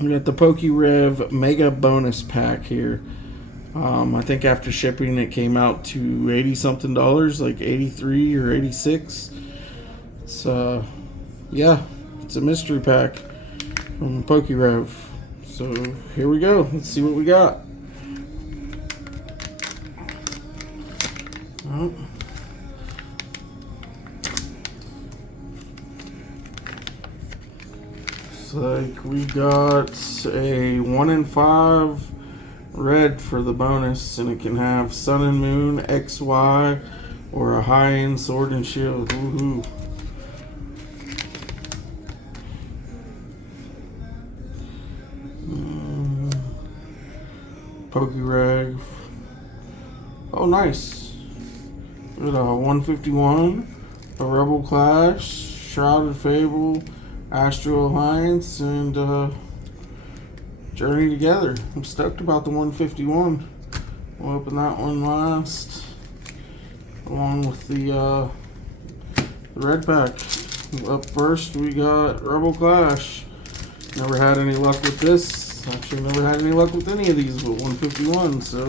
We got the PokeRev Mega Bonus Pack here. I think after shipping it came out to 80 something dollars, like 83 or 86. It's yeah, it's a mystery pack from PokeRev. So here we go. Let's see what we got. Oh. Looks like we got a 1 in 5 red for the bonus, and it can have Sun and Moon, XY, or a high-end Sword and Shield. Woohoo! PokeRev. Oh, nice. We got a 151, a Rebel Clash, Shrouded Fable, Astro Alliance, and Journey Together. I'm stoked about the 151. We'll open that one last, along with the red pack. Up first, we got Rebel Clash. Never had any luck with this. Actually, never had any luck with any of these but 151, so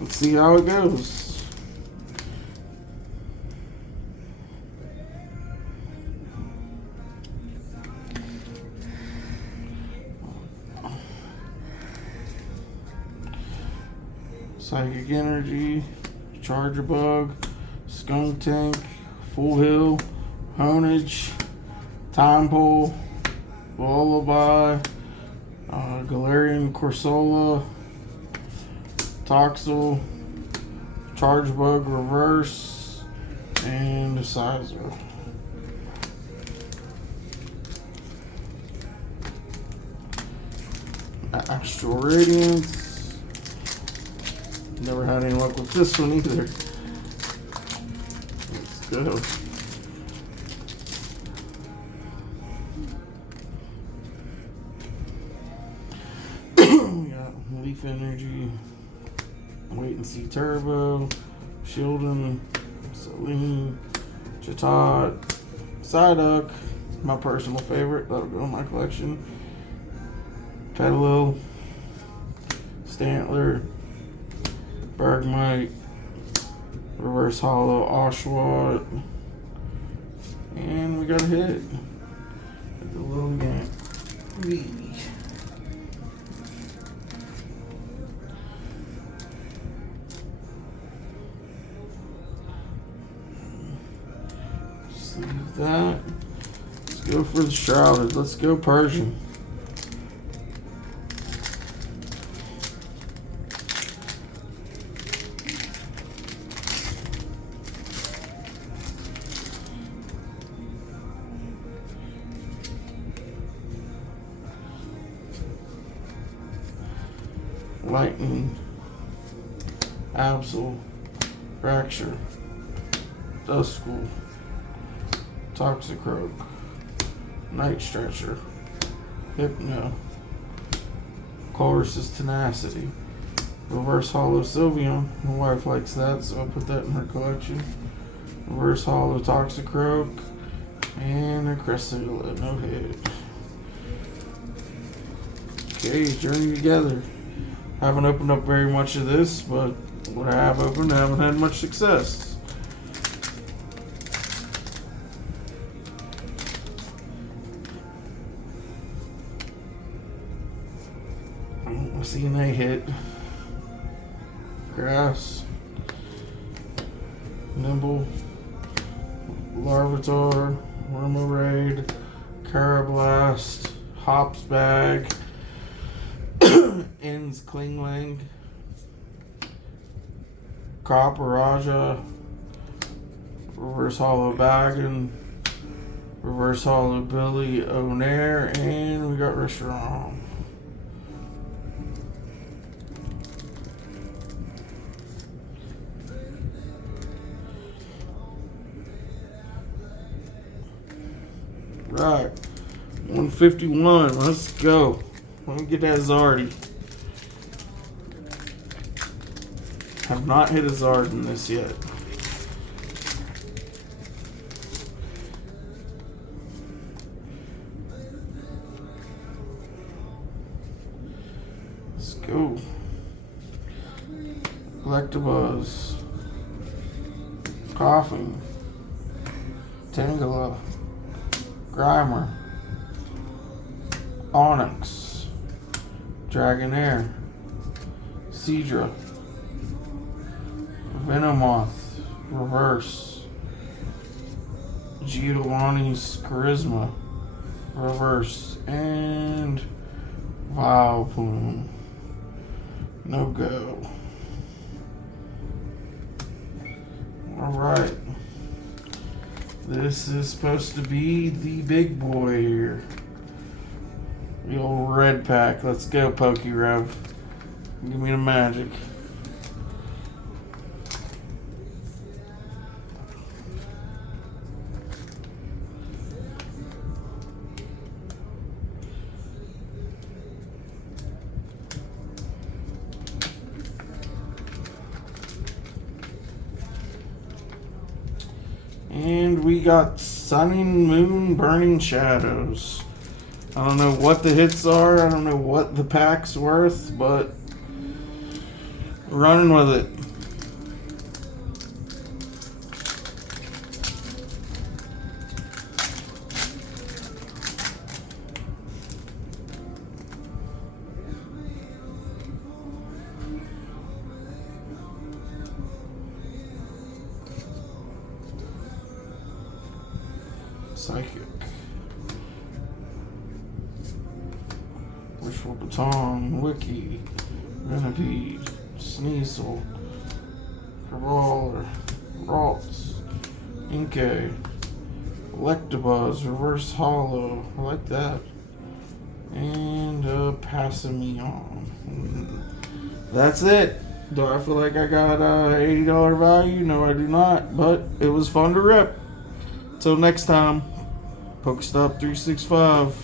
let's see how it goes. Psychic Energy, Charger Bug, Skunk Tank, Full Hill, Honage, Time Pole, Lullaby, Galarian Corsola, Toxel, Charge Bug Reverse, and Sizer. Astral Radiance. Never had any luck with this one either. Let's go. Leaf Energy, Wait and See Turbo, Shieldon, Celine, Chatot, Psyduck, my personal favorite, that'll go in my collection, Petalil, Stantler, Bergmite, Reverse Hollow Oshawott, and we got a hit. The little game. Leave that. Let's go for the Shrouded. Let's go Persian. Lightning, Absol, Fracture, Duskull, Toxicroak, Night Stretcher, Hypno, Colress's Tenacity, Reverse Hollow Sylveon. My wife likes that, so I'll put that in her collection. Reverse Hollow Toxicroak, and a Cressida, no hit. Okay, Journey Together. Haven't opened up very much of this, but what I have opened, I haven't had much success. I see an A hit. Grass, Nimble, Larvitar, Wormoraid, Carablast, Hops Bag, Ends Klingling, Copper Reverse Hollow Baggin, Reverse Hollow Billy O'Nair, and we got Reshiram. Right, 151. Let's go. Let me get that Zardy. Have not hit a Zard in this yet. go. Electabuzz. Coughing. Tangela. Grimer. Onyx. Dragonair. Seadra. Venomoth. Reverse. Giovanni's Charisma. Reverse. And Vileplume. No go. Alright. This is supposed to be the big boy here. The old red pack. Let's go, PokeRev. Give me the magic. And we got Sun and Moon Burning Shadows. I don't know what the hits are. I don't know what the pack's worth, but running with it. Psychic. Wishful Baton, Wiki, Venipede, Sneasel, Cabal, Ralts, Inkay, Electabuzz, Reverse Hollow, I like that, and Passimion. That's it. Do I feel like I got $80 value? No, I do not, but it was fun to rip. Till next time, Pokestop 365.